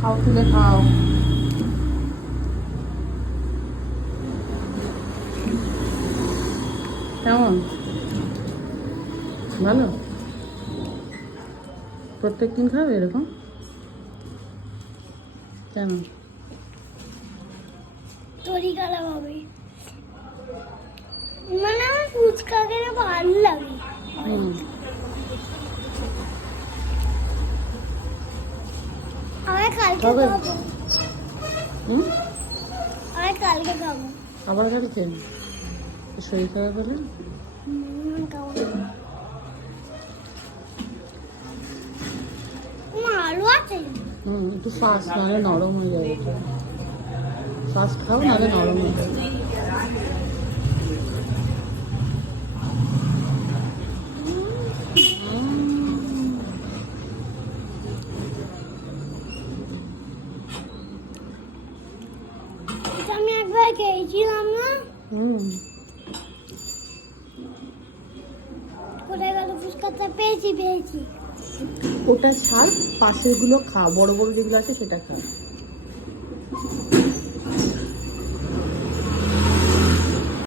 খাও, তুলে খাও। কেমন? ভালো? প্রত্যেকদিন খাবে এরকম? কেন? তরি কালাম হবে মানে আমার ফুচকা খেতে ভালো লাগে। আমি কালকে খাবে? খাবো। আমি কালকে খাবো। আবার কালকে? শরীর খারাপ হলে? খাবো না। আলু আছে? একটু ফাস্ট, নাহলে নরম হয়ে যাবে। ফাস্ট খাও, নাহলে নরম হয়ে যাবে। আমি একবার খেয়েছিলাম না। কোথায় গেল ফুচকাটা? পেয়েছি। ওটা ছাড়, পাশের গুলো খা, বড় বড় যেগুলো আছে সেটা খা।